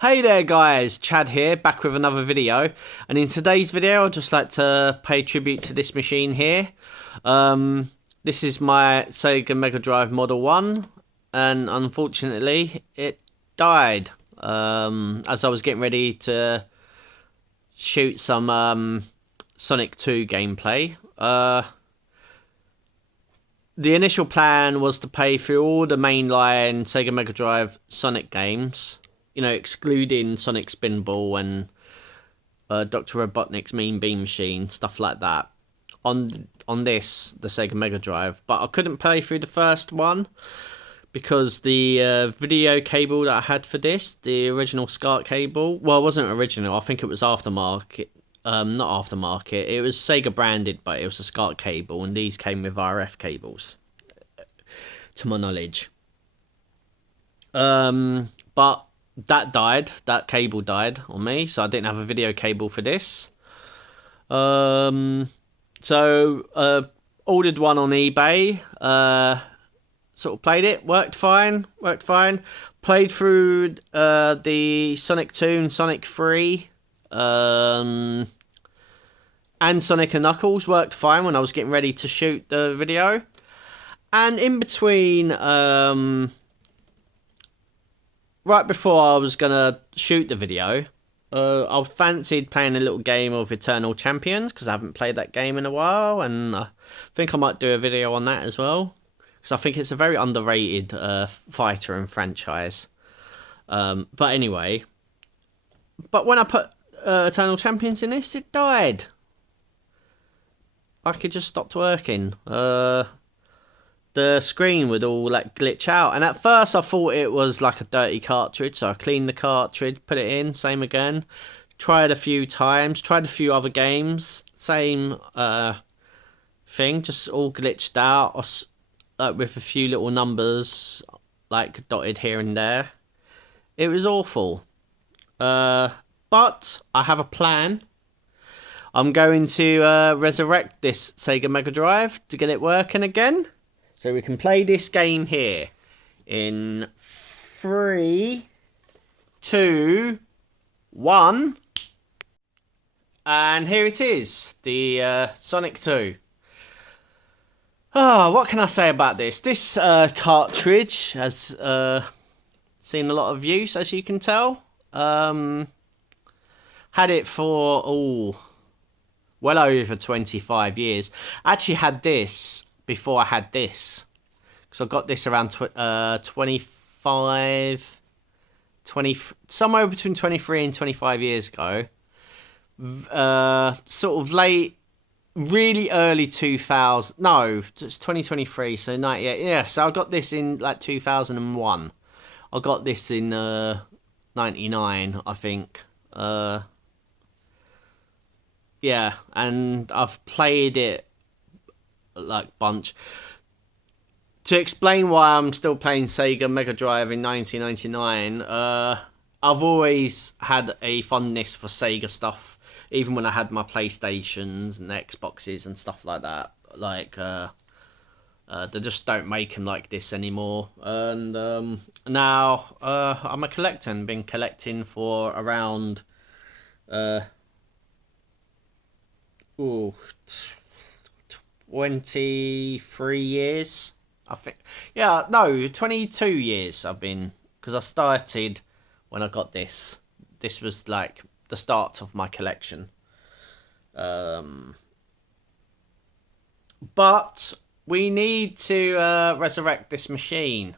Hey there guys, Chad here, back with another video, and in today's video I'd just like to pay tribute to this machine here. This is my Sega Mega Drive Model 1, and unfortunately it died as I was getting ready to shoot some Sonic 2 gameplay. The initial plan was to play through all the mainline Sega Mega Drive Sonic games, you know, excluding Sonic Spinball and Doctor Robotnik's Mean Bean Machine, stuff like that, on the Sega Mega Drive. But I couldn't play through the first one because the video cable that I had for this, the original SCART cable, well, it wasn't original, I think it was aftermarket. Not aftermarket, it was Sega branded, but it was a SCART cable, and these came with RF cables, to my knowledge. But that died, that cable died on me, so I didn't have a video cable for this. So ordered one on eBay, sort of played it, worked fine. Played through the Sonic 2 and Sonic 3. And Sonic and Knuckles worked fine when I was getting ready to shoot the video. And in between, right before I was gonna shoot the video, I fancied playing a little game of Eternal Champions, because I haven't played that game in a while, and I think I might do a video on that as well, because I think it's a very underrated fighter and franchise. But anyway, when I put Eternal Champions in this, it died. Like, it just stopped working. The screen would all like glitch out, and at first I thought it was like a dirty cartridge, so I cleaned the cartridge, put it in, same again, tried a few times, tried a few other games, same thing, just all glitched out, or, with a few little numbers like dotted here and there. It was awful. But I have a plan. I'm going to resurrect this Sega Mega Drive to get it working again, so we can play this game here in 3, 2, 1, and here it is, the Sonic 2. Oh, what can I say about this? This cartridge has seen a lot of use, as you can tell. Had it for, well over 25 years. I actually had this before I had this, because I got this around somewhere between 23 and 25 years ago. Sort of late, really early 2000, no, it's 2023, so 98, yeah, so I got this in like 2001. I got this in 99, I think. Yeah, and I've played it like bunch. To explain why I'm still playing Sega Mega Drive in 1999, I've always had a fondness for Sega stuff, even when I had my PlayStations and Xboxes and stuff like that. Like, they just don't make them like this anymore. And now I'm a collector and been collecting for around 23 years, I think. Yeah, no, 22 years I've been, because I started when I got this. This was like the start of my collection. But we need to resurrect this machine.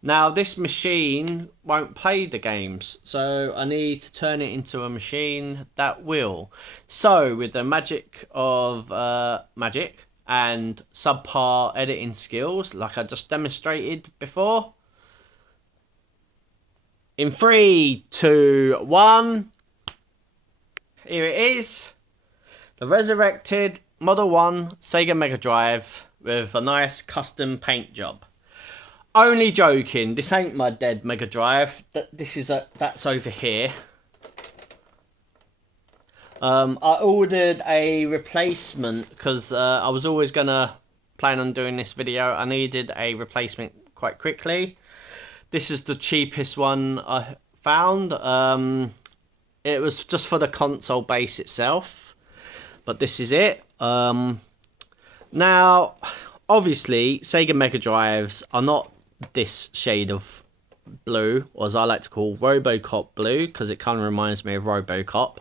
Now, this machine won't play the games, so I need to turn it into a machine that will. So, with the magic of magic and subpar editing skills, like I just demonstrated before, in 3, 2, 1, here it is, the resurrected Model 1 Sega Mega Drive with a nice custom paint job. Only joking, this ain't my dead Mega Drive. That's over here. I ordered a replacement because I was always gonna plan on doing this video. I needed a replacement quite quickly. This is the cheapest one found. It was just for the console base itself, but this is it. Now, obviously, Sega Mega Drives are not this shade of blue, or as I like to call Robocop blue, because it kind of reminds me of Robocop.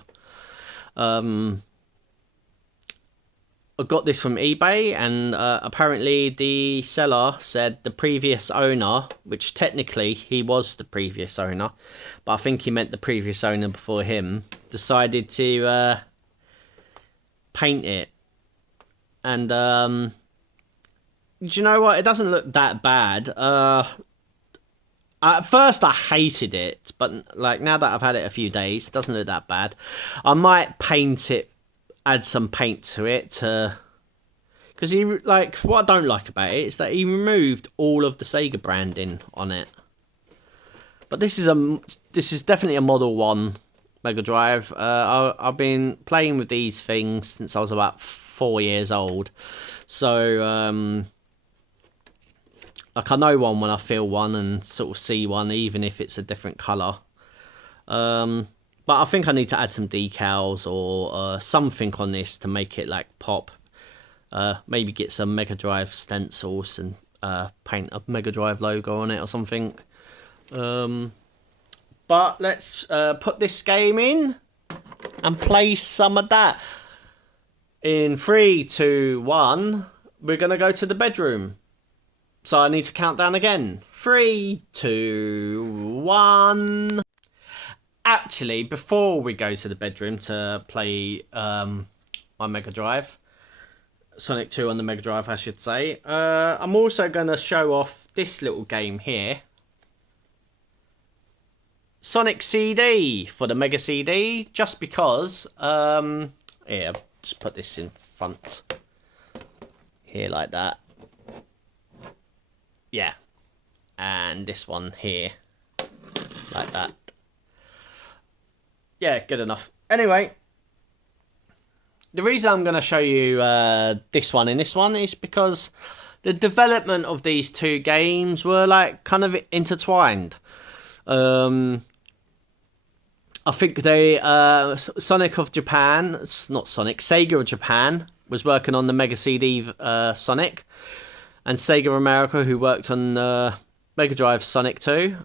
I got this from eBay, and apparently the seller said the previous owner, which technically he was the previous owner, but I think he meant the previous owner before him, decided to paint it. And do you know what? It doesn't look that bad. At first I hated it, but like now that I've had it a few days, it doesn't look that bad. I might paint it, add some paint to it, because he, like, what I don't like about it is that he removed all of the Sega branding on it. But this is definitely a Model 1 Mega Drive. I've been playing with these things since I was about 4 years old, so like I know one when I feel one and sort of see one, even if it's a different colour. But I think I need to add some decals or something on this to make it like pop. Maybe get some Mega Drive stencils and paint a Mega Drive logo on it or something. But let's put this game in and play some of that. In 3, 2, 1, we're going to go to the bedroom. So I need to count down again. 3, 2, 1. Actually, before we go to the bedroom to play my Mega Drive, Sonic 2 on the Mega Drive, I should say, I'm also going to show off this little game here. Sonic CD for the Mega CD, just because, here, just put this in front, here like that. Yeah, and this one here, like that. Yeah, good enough. Anyway, the reason I'm going to show you this one and this one is because the development of these two games were like kind of intertwined. I think they Sonic of Japan, not Sonic, Sega of Japan was working on the Mega CD Sonic, and Sega America, who worked on Mega Drive Sonic 2,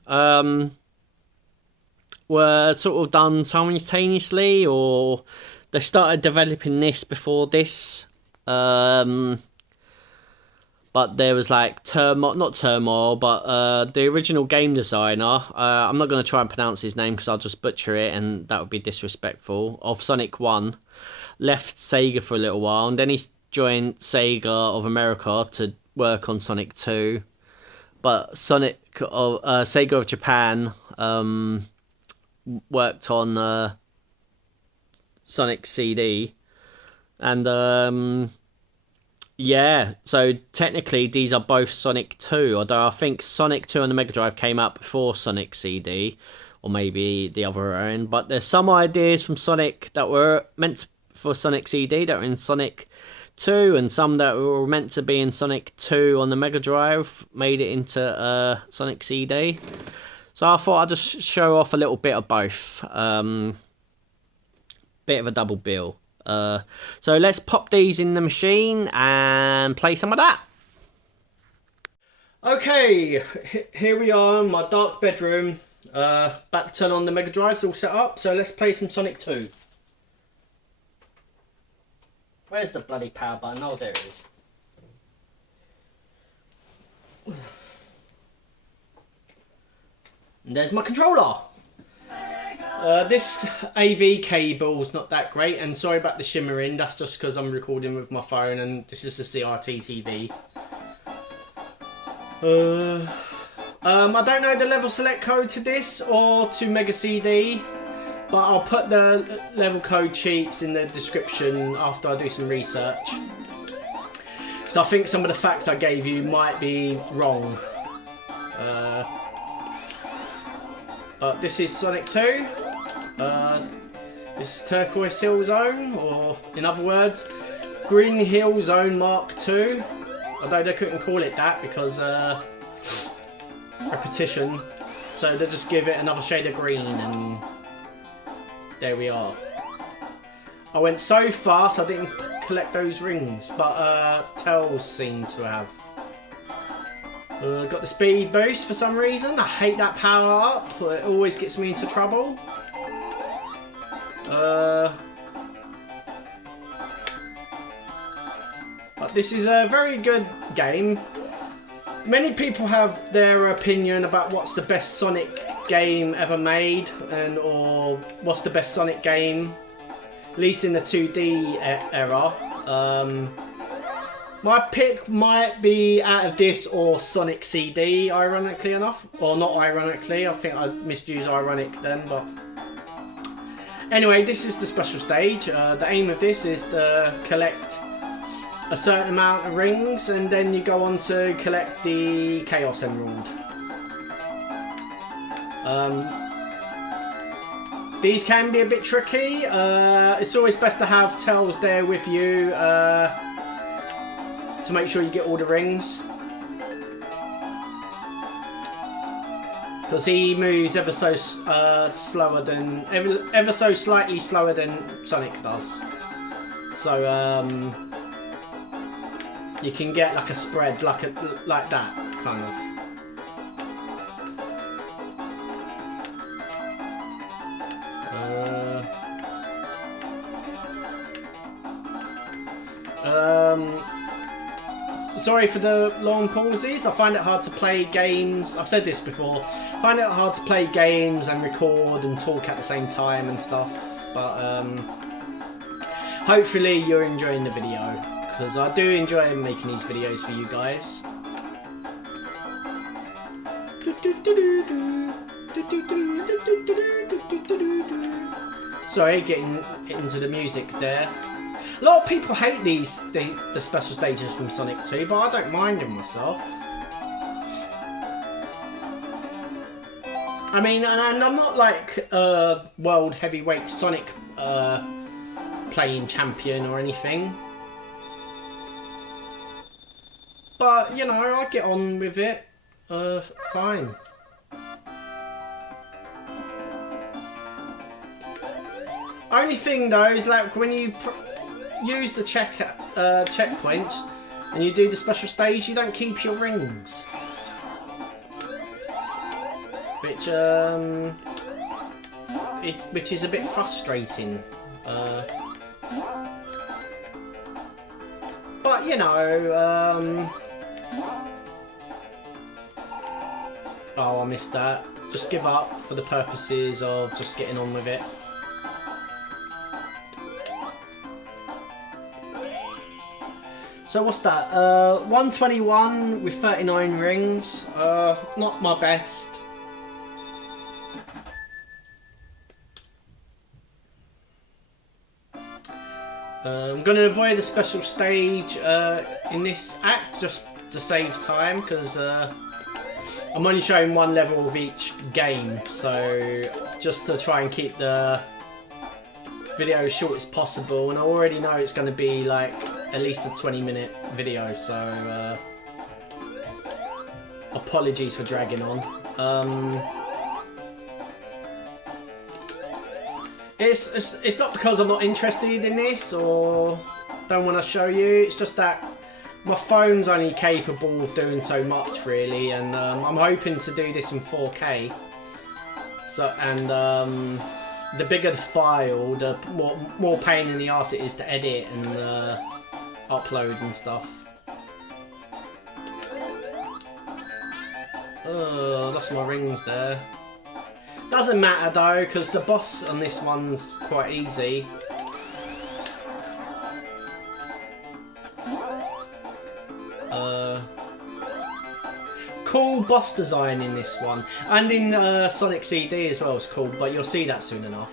were sort of done simultaneously, or they started developing this before this. But there was like turmoil, not turmoil, but the original game designer, I'm not going to try and pronounce his name because I'll just butcher it and that would be disrespectful, of Sonic 1, left Sega for a little while, and then he joined Sega of America to work on Sonic 2. But Sega of Japan worked on Sonic CD, and yeah, so technically these are both Sonic 2, although I think Sonic 2 on the Mega Drive came out before Sonic CD, or maybe the other way around. But there's some ideas from Sonic that were meant for Sonic CD that were in Sonic 2, and some that were meant to be in Sonic 2 on the Mega Drive made it into Sonic CD. So I thought I'd just show off a little bit of both. Bit of a double bill. So let's pop these in the machine and play some of that. Okay, here we are in my dark bedroom. About to turn on the Mega Drives, all set up. So let's play some Sonic 2. Where's the bloody power button? Oh, there it is. And there's my controller. This AV cable's not that great, and sorry about the shimmering, that's just because I'm recording with my phone and this is the CRT TV. I don't know the level select code to this or to Mega CD, but I'll put the level code cheats in the description after I do some research. So I think some of the facts I gave you might be wrong. But this is Sonic 2. This is Turquoise Hill Zone, or in other words, Green Hill Zone Mark II. Although they couldn't call it that because repetition So they'll just give it another shade of green, and there we are. I went so fast I didn't collect those rings, but Tails seemed to have. Got the speed boost for some reason. I hate that power up. It always gets me into trouble. But this is a very good game. Many people have their opinion about what's the best Sonic game ever made, or what's the best Sonic game, at least in the 2D era. My pick might be out of this or Sonic CD, ironically enough. Or not ironically, I think I misused ironic then, but... Anyway, this is the special stage. The aim of this is to collect a certain amount of rings, and then you go on to collect the Chaos Emerald. These can be a bit tricky. It's always best to have Tails there with you to make sure you get all the rings, because he moves ever so slower than ever so slightly slower than Sonic does. So you can get like a spread, like that kind of. Sorry for the long pauses. I find it hard to play games. I've said this before. I find it hard to play games and record and talk at the same time and stuff. But hopefully you're enjoying the video, because I do enjoy making these videos for you guys. Sorry, getting into the music there. A lot of people hate the special stages from Sonic 2, but I don't mind them myself. I mean, and I'm not like a world heavyweight Sonic playing champion or anything. But, you know, I get on with it fine. Only thing though is like when you use the checkpoint and you do the special stage, you don't keep your rings, which is a bit frustrating. But you know, oh, I missed that. Just give up for the purposes of just getting on with it. So what's that? 121 with 39 rings. Not my best. I'm going to avoid the special stage in this act just to save time, because I'm only showing one level of each game. So just to try and keep the video as short as possible, and I already know it's going to be like at least a 20-minute video, so apologies for dragging on. It's not because I'm not interested in this or don't want to show you, it's just that my phone's only capable of doing so much really, and I'm hoping to do this in 4K. So, and the bigger the file, the more pain in the arse it is to edit and upload and stuff. Oh, lost my rings there. Doesn't matter though, because the boss on this one's quite easy. Cool boss design in this one, and in Sonic CD as well is cool, but you'll see that soon enough.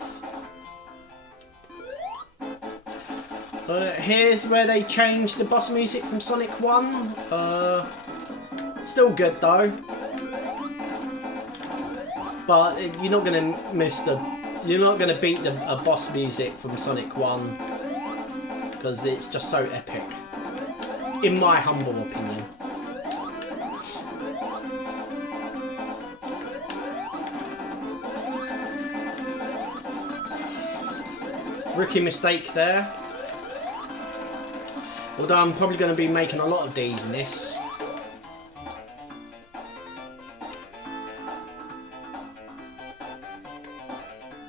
Here's where they changed the boss music from Sonic 1. Still good though, but you're not gonna miss you're not gonna beat the boss music from Sonic 1, because it's just so epic, in my humble opinion. Rookie mistake there. Although I'm probably going to be making a lot of Ds in this.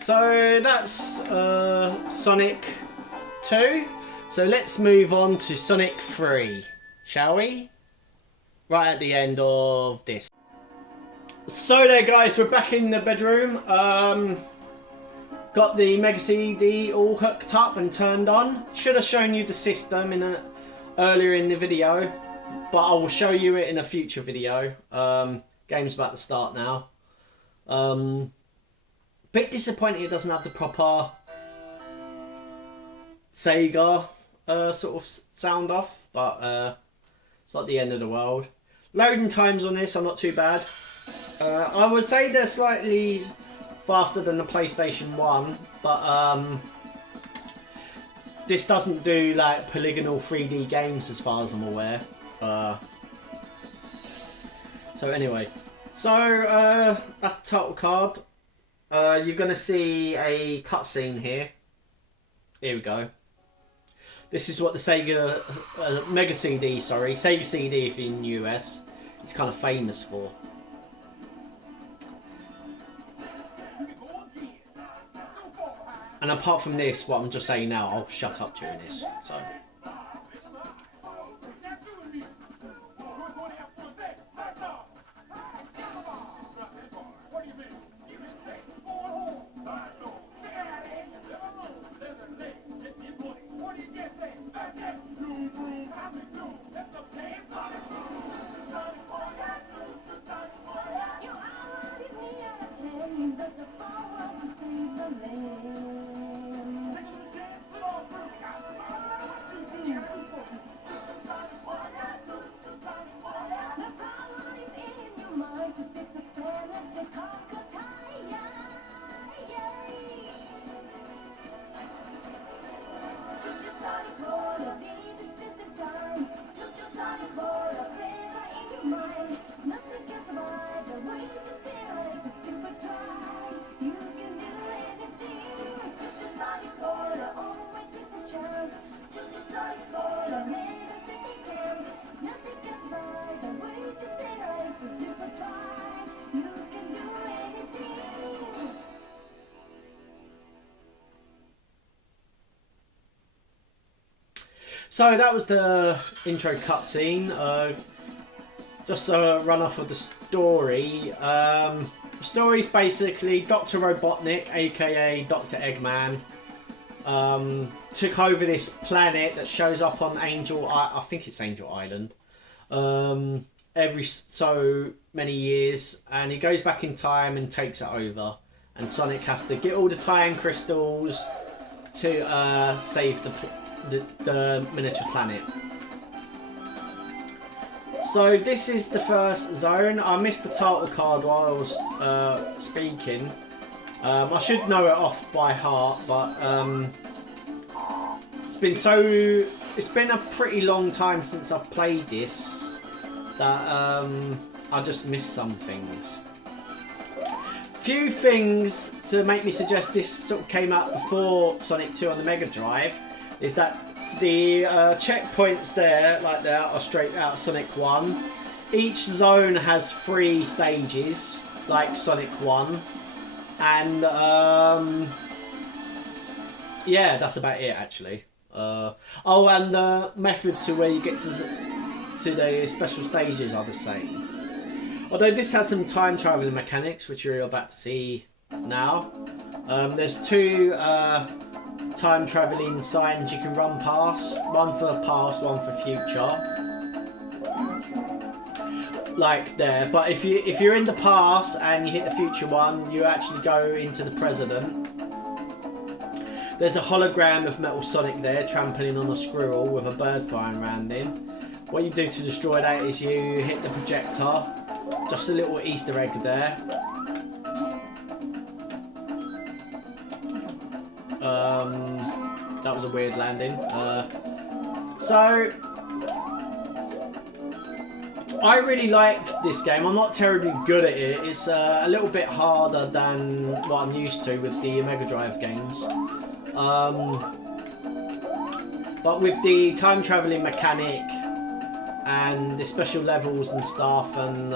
So that's Sonic 2. So let's move on to Sonic 3, shall we? Right at the end of this. So there guys, we're back in the bedroom. Got the Mega CD all hooked up and turned on. Should have shown you the system earlier in the video, but I will show you it in a future video. Game's about to start now. Bit disappointed it doesn't have the proper Sega sort of sound off, but it's not the end of the world. Loading times on this are not too bad. I would say they're slightly faster than the PlayStation 1, but this doesn't do like polygonal 3D games as far as I'm aware. So anyway, so that's the title card. You're going to see a cutscene here. Here we go. This is what the Sega Mega CD, sorry, Sega CD if you're in the US, it's kind of famous for. And apart from this, what I'm just saying now, I'll shut up during this. So. So that was the intro cutscene. Just a run off of the story. The story's basically Doctor Robotnik, aka Dr. Eggman, took over this planet that shows up on I think it's Angel Island, every so many years, and he goes back in time and takes it over. And Sonic has to get all the time crystals to save the miniature planet. So this is the first zone. I missed the title card while I was speaking. I should know it off by heart, but it's been a pretty long time since I've played this that I just missed some things. Few things to make me suggest this sort of came out before Sonic 2 on the Mega Drive is that the checkpoints there, like they are straight out of Sonic 1. Each zone has 3 stages, like Sonic 1. And yeah, that's about it actually. Oh, and the method to where you get to the special stages are the same. Although this has some time traveling mechanics, which you're about to see now. There's 2 time traveling signs you can run past. One for past, one for future. Like there. But if you're in the past and you hit the future one, you actually go into the present. There's a hologram of Metal Sonic there, trampling on a squirrel with a bird flying around him. What you do to destroy that is you hit the projector. Just a little Easter egg there. That was a weird landing. So I really liked this game. I'm not terribly good at it. It's a little bit harder than what I'm used to with the Mega Drive games. But with the time traveling mechanic and the special levels and stuff, and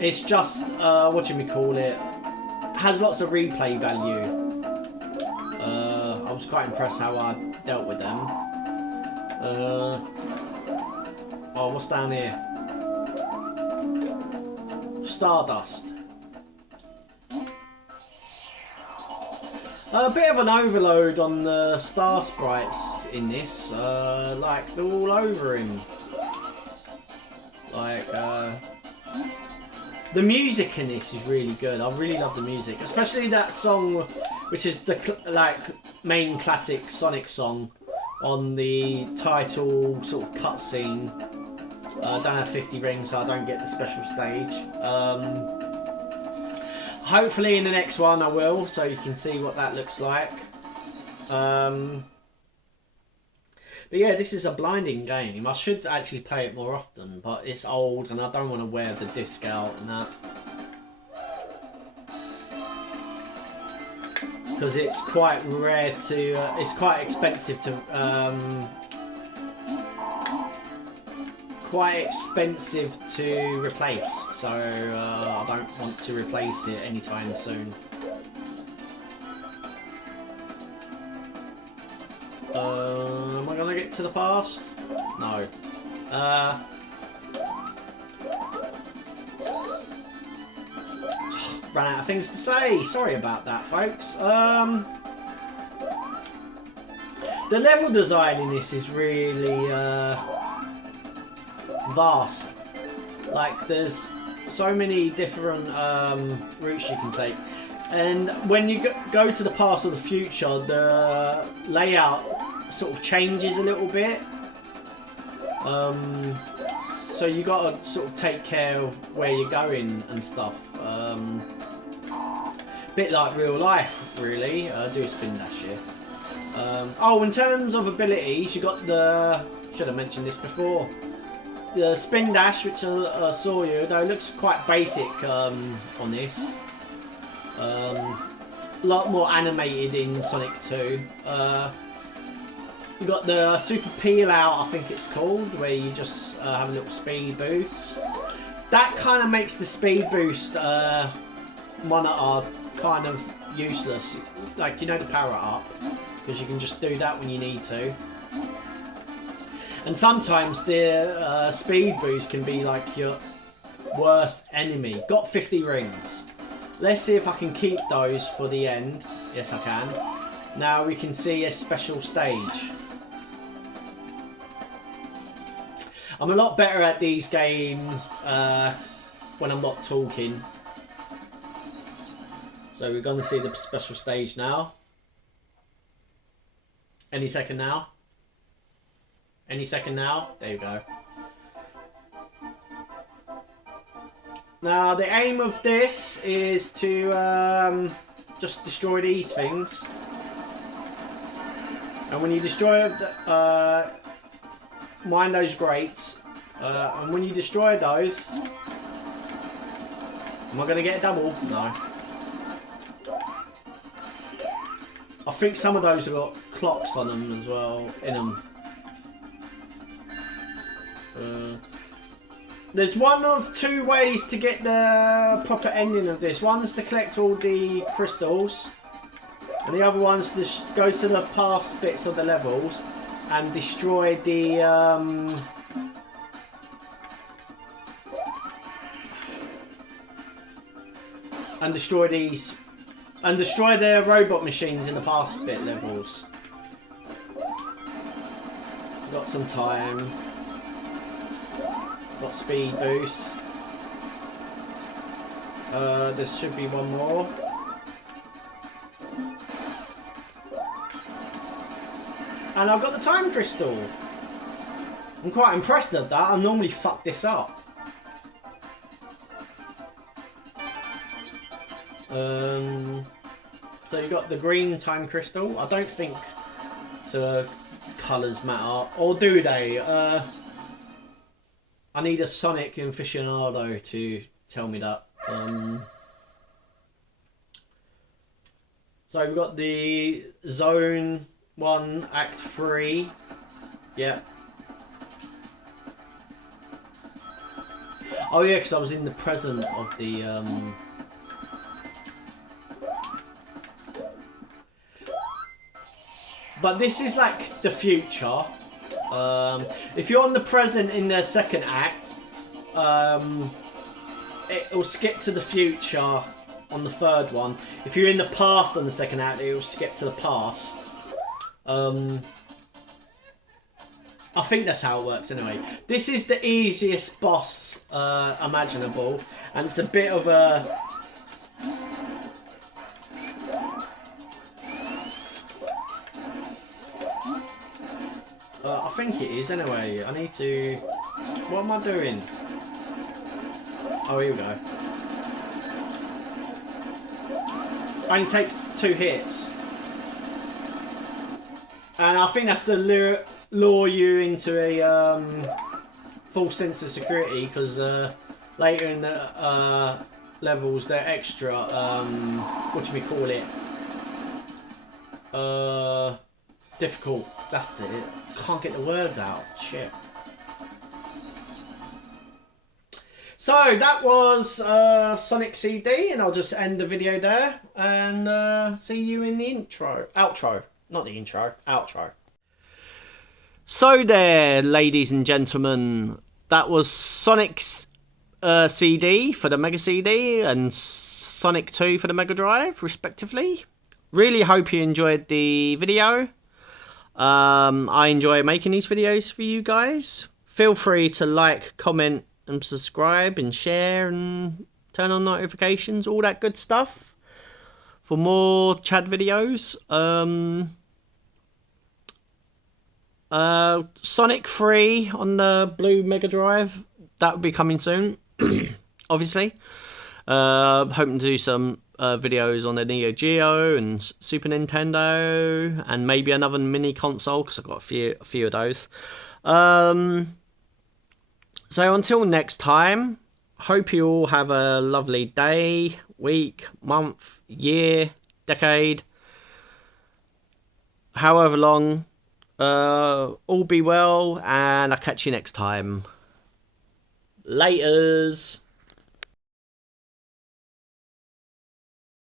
it's just what do we call it? Has lots of replay value. I was quite impressed how I dealt with them. Oh, what's down here? Stardust. A bit of an overload on the star sprites in this. Like they're all over him. Like the music in this is really good. I really love the music, especially that song, which is the main classic Sonic song on the title sort of cutscene. I don't have 50 rings, so I don't get the special stage. Hopefully in the next one I will, so you can see what that looks like. But yeah, this is a blinding game. I should actually play it more often, but it's old and I don't want to wear the disc out and that. Because it's quite rare to, it's quite expensive to, replace. So I don't want to replace it anytime soon. Am I gonna get to the past? No. Ran out of things to say. Sorry about that, folks. The level design in this is really vast. Like, there's so many different routes you can take. And when you go to the past or the future, the layout sort of changes a little bit. So you got to sort of take care of where you're going and stuff. Bit like real life, really. Do a spin dash here. Oh, in terms of abilities, you got the. Should have mentioned this before. The spin dash, which I saw you, though, looks quite basic on this. A lot more animated in Sonic 2. You got the super peel out, I think it's called, where you just have a little speed boost. That kind of makes the speed boost monitor kind of useless. Like, you know, the power up, because you can just do that when you need to. And sometimes the speed boost can be like your worst enemy. Got 50 rings. Let's see if I can keep those for the end. Yes, I can. Now we can see a special stage. I'm a lot better at these games when I'm not talking. So we're going to see the special stage now. Any second now. Any second now. There you go. Now the aim of this is to just destroy these things. And when you destroy mind those grates, and when you destroy those, am I going to get a double? No. I think some of those have got clocks on them as well, in them. There's one of two ways to get the proper ending of this. One's to collect all the crystals, and the other one's to go to the past bits of the levels and destroy the destroy the robot machines in the past bit levels. Got some time. Got speed boost. There should be one more. And I've got the time crystal. I'm quite impressed at that. I normally fuck this up. So you got the green time crystal. I don't think the colours matter, or do they? I need a Sonic aficionado to tell me that. So we've got the Zone 1, Act 3. Yeah. Oh yeah, because I was in the present of the... But this is like the future. If you're on the present in the second act, it will skip to the future on the third one. If you're in the past on the second act, it will skip to the past. I think that's how it works anyway. This is the easiest boss imaginable, and it's a bit of a... I think it is anyway. I need to... What am I doing? Oh, here we go. Only takes 2 hits. And I think that's to lure you into a false sense of security, because later in the levels they're extra, what do we call it? Difficult. That's it. Can't get the words out. Shit. So that was Sonic CD, and I'll just end the video there and see you in the outro. Not the intro, outro. So there, ladies and gentlemen, that was Sonic's CD for the Mega CD and Sonic 2 for the Mega Drive, respectively. Really hope you enjoyed the video. I enjoy making these videos for you guys. Feel free to like, comment and subscribe and share and turn on notifications, all that good stuff for more Chad videos. Sonic 3 on the blue Mega Drive, that will be coming soon. Obviously hoping to do some videos on the Neo Geo and Super Nintendo, and maybe another mini console, because I've got a few of those. So until next time, hope you all have a lovely day, week, month, year, decade, however long. All be well, and I'll catch you next time. Laters.